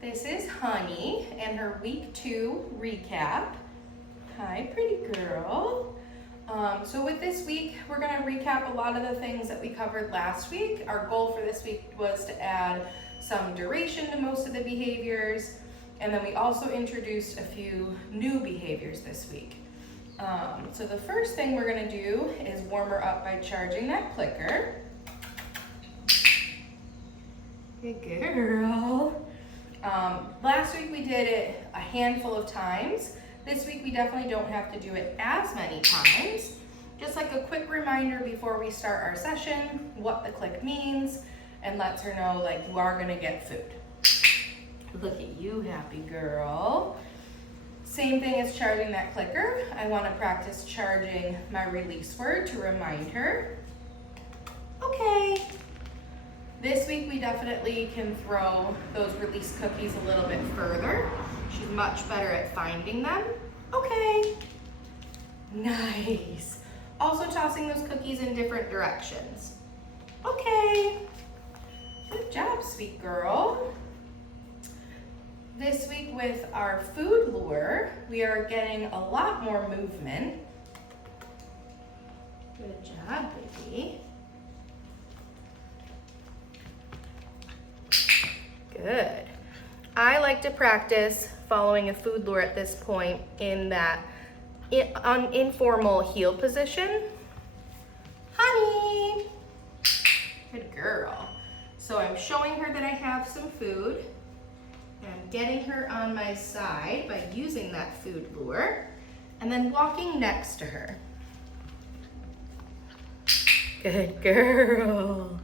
This is Honey and her week 2 recap. Hi, pretty girl. So with this week, we're gonna recap a lot of the things that we covered last week. Our goal for this week was to add some duration to most of the behaviors, and then we also introduced a few new behaviors this week. So the first thing we're gonna do is warm her up by charging that clicker. Good girl. Last week we did it a handful of times. This week we definitely don't have to do it as many times. Just like a quick reminder before we start our session, what the click means, and lets her know like you are gonna get food. Look at you, happy girl. Same thing as charging that clicker. I wanna practice charging my release word to remind her. Okay. This week we definitely can throw those release cookies a little bit further. She's much better at finding them. Okay. Nice. Also tossing those cookies in different directions. Okay. Good job, sweet girl. This week with our food lure, we are getting a lot more movement. Good job, baby. Good. I like to practice following a food lure at this point in that informal heel position. Honey. Good girl. So I'm showing her that I have some food. And I'm getting her on my side by using that food lure and then walking next to her. Good girl.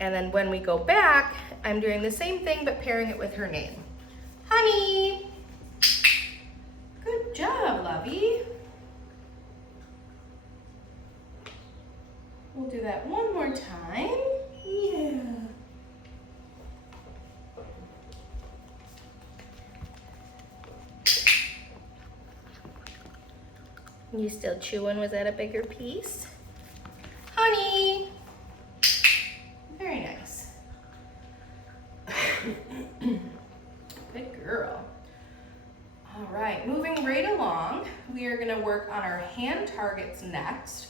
And then when we go back, I'm doing the same thing but pairing it with her name. Honey. Good job, lovey. We'll do that one more time. Yeah. You still chewing? Was that a bigger piece? Honey. Very nice. Good girl. All right, moving right along, we are gonna work on our hand targets next.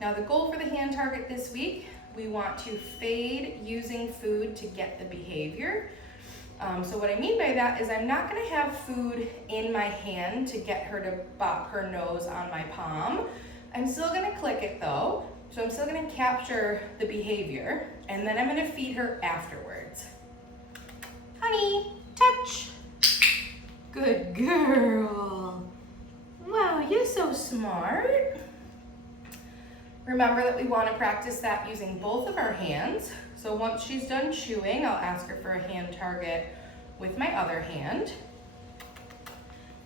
Now the goal for the hand target this week, we want to fade using food to get the behavior. So what I mean by that is I'm not gonna have food in my hand to get her to bop her nose on my palm. I'm still gonna click it though. So I'm still gonna capture the behavior and then I'm gonna feed her afterwards. Honey, touch. Good girl. Wow, you're so smart. Remember that we wanna practice that using both of our hands. So once she's done chewing, I'll ask her for a hand target with my other hand.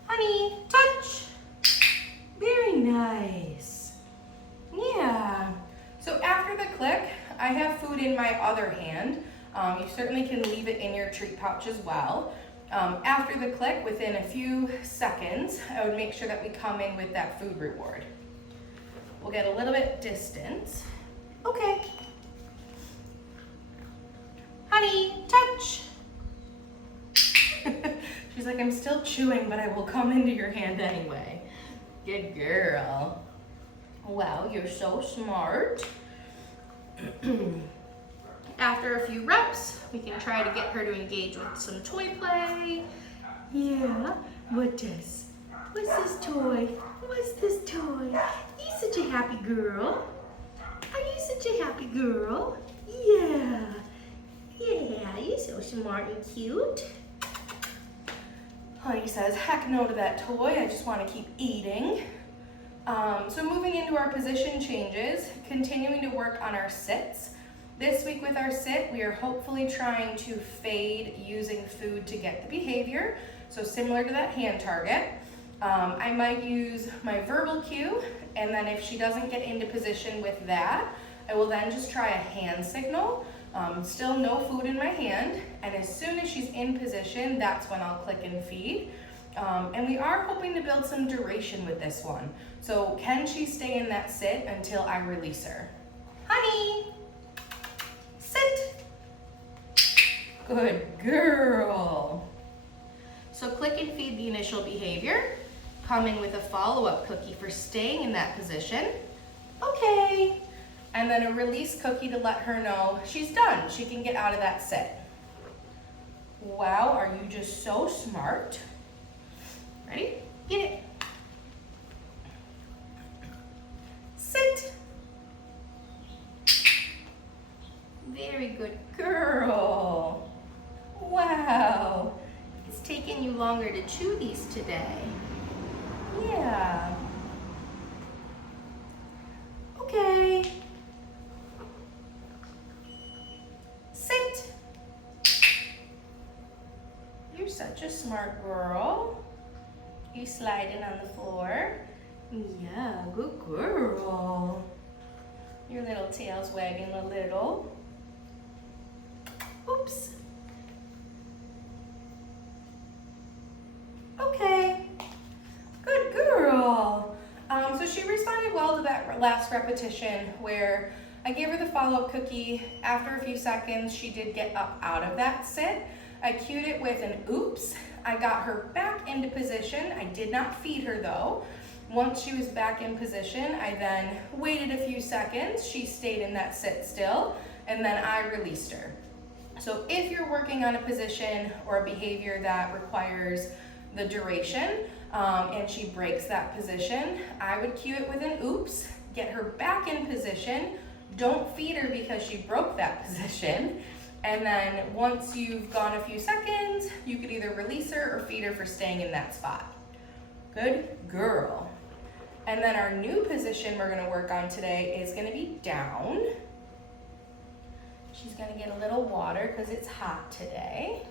Honey, touch. Very nice. Yeah. So after the click, I have food in my other hand. You certainly can leave it in your treat pouch as well. After the click, within a few seconds, I would make sure that we come in with that food reward. We'll get a little bit distant. Okay. Honey, touch. She's like, I'm still chewing, but I will come into your hand anyway. Good girl. Wow, you're so smart. After a few reps, we can try to get her to engage with some toy play. Yeah, what's this toy? What's this toy? You such a happy girl. Are you such a happy girl? Yeah. Yeah, you're so smart and cute. Honey says, heck no to that toy. I just want to keep eating. So moving into our position changes, continuing to work on our sits. This week with our sit, we are hopefully trying to fade using food to get the behavior. So similar to that hand target. I might use my verbal cue, and then if she doesn't get into position with that, I will then just try a hand signal. Still no food in my hand, and as soon as she's in position, that's when I'll click and feed. And we are hoping to build some duration with this one. So can she stay in that sit until I release her? Honey, sit. Good girl. So click and feed the initial behavior, coming with a follow-up cookie for staying in that position. Okay. And then a release cookie to let her know she's done. She can get out of that sit. Wow, are you just so smart? Ready? Get it. Sit. Very good girl. Wow. It's taken you longer to chew these today. Yeah. Okay. Sit. You're such a smart girl. You sliding on the floor. Yeah, good girl. Your little tail's wagging a little. Oops. Okay. Good girl. So she responded well to that last repetition where I gave her the follow-up cookie. After a few seconds, she did get up out of that sit. I cued it with an oops. I got her back into position. I did not feed her though. Once she was back in position, I then waited a few seconds. She stayed in that sit still, and then I released her. So if you're working on a position or a behavior that requires the duration, and she breaks that position, I would cue it with an oops, get her back in position. Don't feed her because she broke that position. And then once you've gone a few seconds, you could either release her or feed her for staying in that spot. Good girl. And then our new position we're gonna work on today is gonna be down. She's gonna get a little water because it's hot today.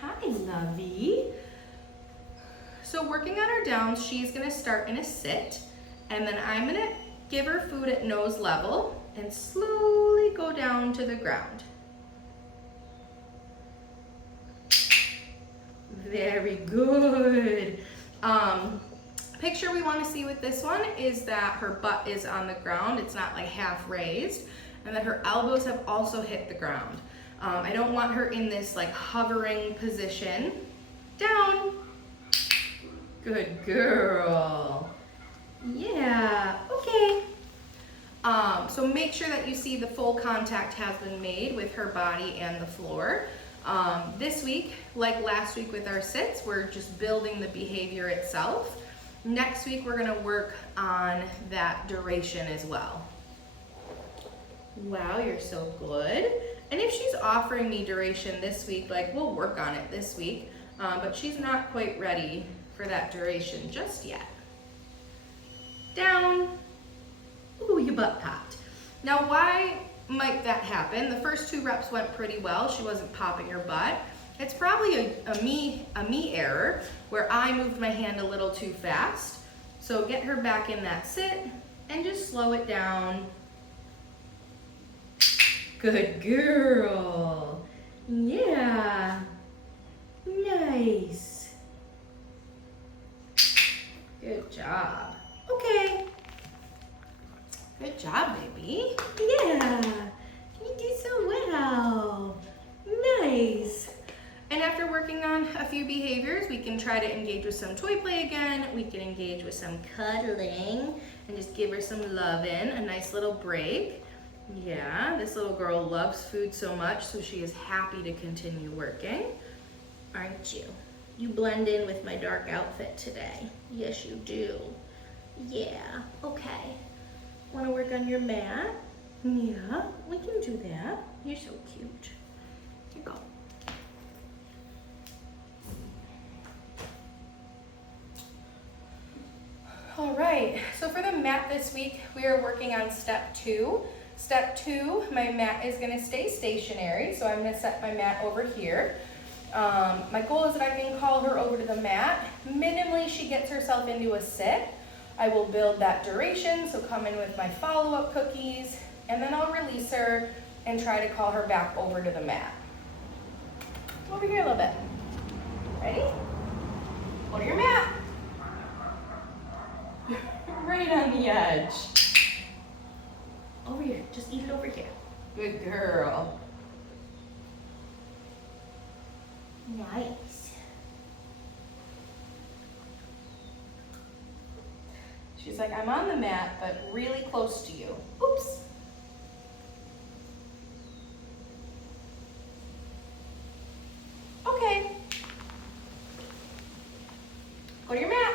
Hi, lovey. So working on her downs, she's gonna start in a sit, and then I'm gonna give her food at nose level and slowly go down to the ground. Very good. Picture we want to see with this one is that her butt is on the ground. It's not like half raised, and that her elbows have also hit the ground. I don't want her in this like hovering position. Down. Good girl. Yeah, okay. So make sure that you see the full contact has been made with her body and the floor. This week, like last week with our sits, we're just building the behavior itself. Next week, we're gonna work on that duration as well. Wow, you're so good. And if she's offering me duration this week, like we'll work on it this week, but she's not quite ready for that duration just yet. Down. Ooh, you butt popped. Now, why might that happen? The first 2 reps went pretty well. She wasn't popping her butt. It's probably a me error where I moved my hand a little too fast. So get her back in that sit and just slow it down. Good girl. Yeah. Nice. Good job. Okay. Good job, baby. Yeah. You do so well. Nice. And after working on a few behaviors, we can try to engage with some toy play again. We can engage with some cuddling and just give her some loving, a nice little break. Yeah, this little girl loves food so much, so she is happy to continue working. Aren't you? You blend in with my dark outfit today. Yes, you do. Yeah, okay. Want to work on your mat? Yeah, we can do that. You're so cute. Here you go. All right, so for the mat this week, we are working on step 2. Step 2, my mat is gonna stay stationary, so I'm gonna set my mat over here. My goal is that I can call her over to the mat. Minimally, she gets herself into a sit. I will build that duration, so come in with my follow-up cookies, and then I'll release her and try to call her back over to the mat. Over here a little bit. Ready? Go to your mat. Right on the edge. Over here, just eat it over here. Good girl. Nice. She's like, I'm on the mat, but really close to you. Oops. Okay. Go to your mat.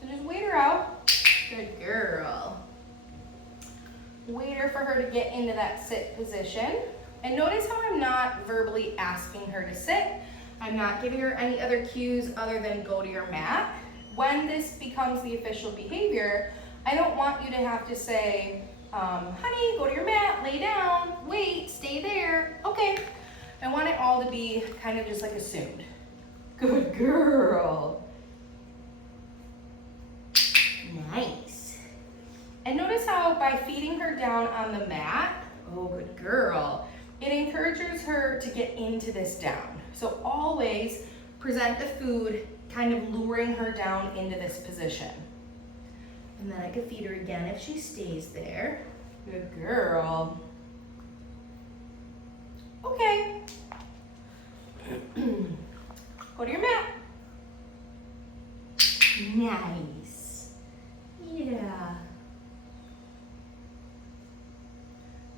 So just wait her out. Good girl. Wait her for her to get into that sit position. And notice how I'm not verbally asking her to sit. I'm not giving her any other cues other than go to your mat. When this becomes the official behavior, I don't want you to have to say, honey, go to your mat, lay down, wait, stay there. Okay. I want it all to be kind of just like assumed. Good girl. Nice. And notice how by feeding her down on the mat, oh, good girl, it encourages her to get into this down. So always present the food kind of luring her down into this position. And then I could feed her again if she stays there. Good girl. Okay. Go to your mat. Nice. Yeah.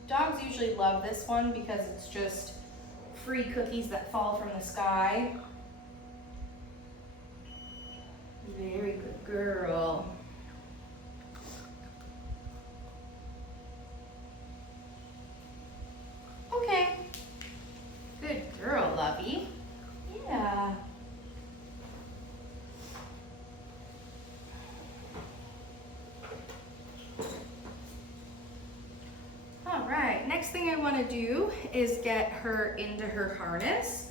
Dogs usually love this one because it's just free cookies that fall from the sky. Very good girl. Okay. Good girl, Lovey. Yeah. All right, next thing I want to do is get her into her harness.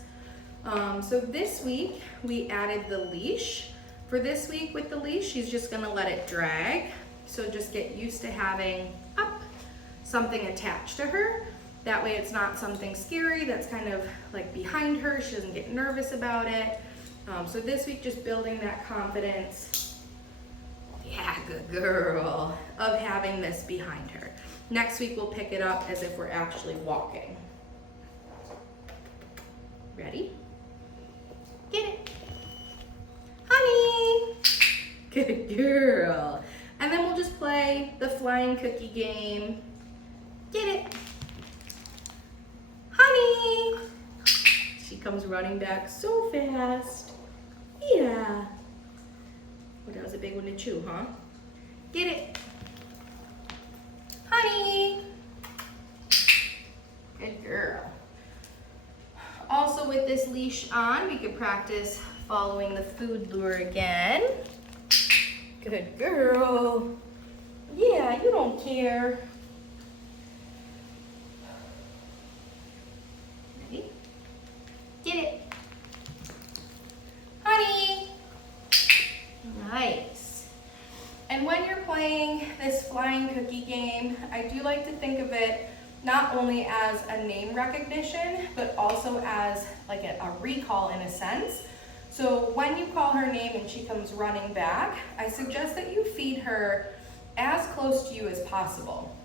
So this week we added the leash. For this week with the leash, she's just gonna let it drag. So just get used to having something attached to her. That way it's not something scary that's kind of like behind her. She doesn't get nervous about it. So this week, just building that confidence. Yeah, good girl, of having this behind her. Next week, we'll pick it up as if we're actually walking. Ready? Get it. Honey. Good girl. And then we'll just play the flying cookie game. Get it. Honey. She comes running back so fast. Yeah. Oh, that was a big one to chew, huh? Get it. Honey. Good girl. Also with this leash on, we could practice following the food lure again. Good girl. Yeah, you don't care. Ready? Get it. Honey. Nice. And when you're playing this flying cookie game, I do like to think of it not only as a name recognition, but also as like a recall in a sense. So when you call her name and she comes running back, I suggest that you feed her as close to you as possible.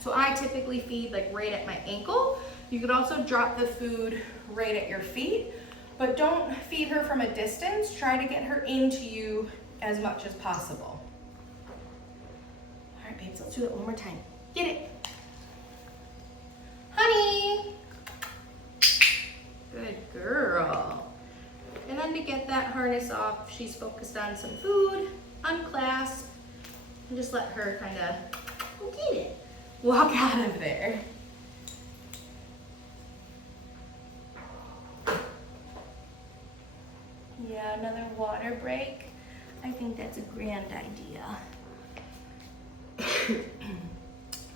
So I typically feed like right at my ankle. You could also drop the food right at your feet, but don't feed her from a distance. Try to get her into you as much as possible. All right, babes, let's do that one more time. Get it. Honey. Good girl. And then to get that harness off, she's focused on some food, unclasp, and just let her kind of get it. Walk out of there. Yeah, another water break. I think that's a grand idea.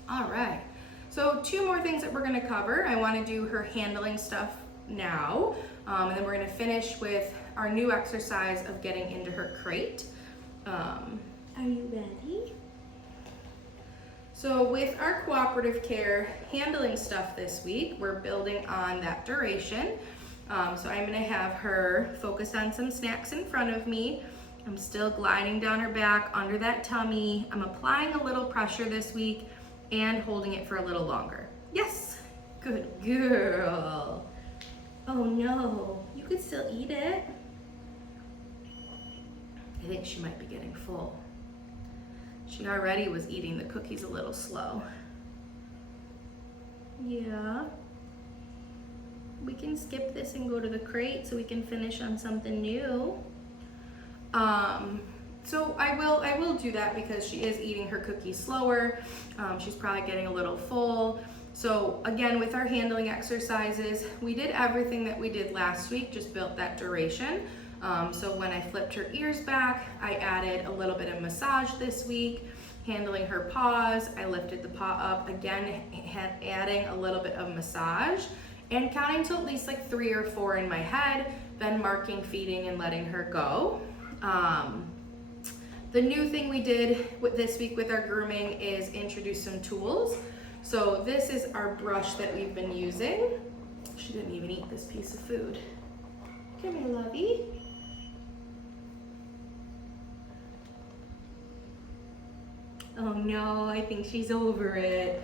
All right. So 2 more things that we're gonna cover. I wanna do her handling stuff now, and then we're gonna finish with our new exercise of getting into her crate. Are you ready? So with our cooperative care handling stuff this week, we're building on that duration. So I'm gonna have her focused on some snacks in front of me. I'm still gliding down her back under that tummy. I'm applying a little pressure this week and holding it for a little longer. Yes, Good girl. Oh no, you could still eat it. I think she might be getting full. She already was eating the cookies a little slow. Yeah. We can skip this and go to the crate so we can finish on something new. So I will do that because she is eating her cookies slower. She's probably getting a little full. So again, with our handling exercises, we did everything that we did last week, just built that duration. So when I flipped her ears back, I added a little bit of massage this week, handling her paws. I lifted the paw up, again, adding a little bit of massage and counting to at least like 3 or 4 in my head, then marking, feeding, and letting her go. The new thing we did this week with our grooming is introduce some tools. So this is our brush that we've been using. She didn't even eat this piece of food. Come here, lovey. Oh no, I think she's over it.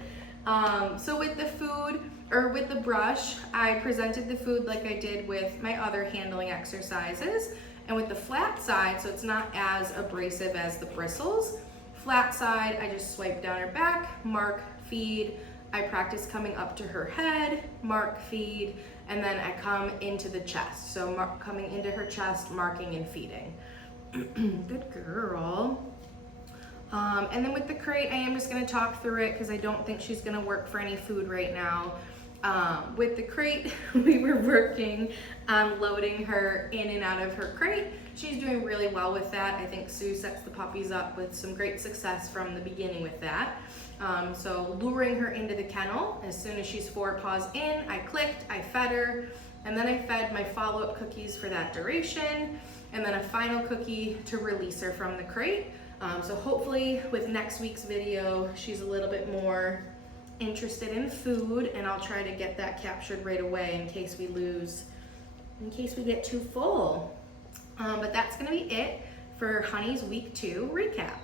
So with the food, or with the brush, I presented the food like I did with my other handling exercises. And with the flat side, so it's not as abrasive as the bristles, flat side, I just swipe down her back, mark, feed. I practice coming up to her head, mark, feed, and then I come into the chest. So coming into her chest, marking and feeding. Good girl. And then with the crate, I am just gonna talk through it because I don't think she's gonna work for any food right now. With the crate, we were working on loading her in and out of her crate. She's doing really well with that. I think Sue sets the puppies up with some great success from the beginning with that. So luring her into the kennel, as soon as she's 4 paws in, I clicked, I fed her, and then I fed my follow-up cookies for that duration, and then a final cookie to release her from the crate. So hopefully with next week's video, she's a little bit more interested in food, and I'll try to get that captured right away in case we get too full. But that's gonna be it for Honey's week 2 recap.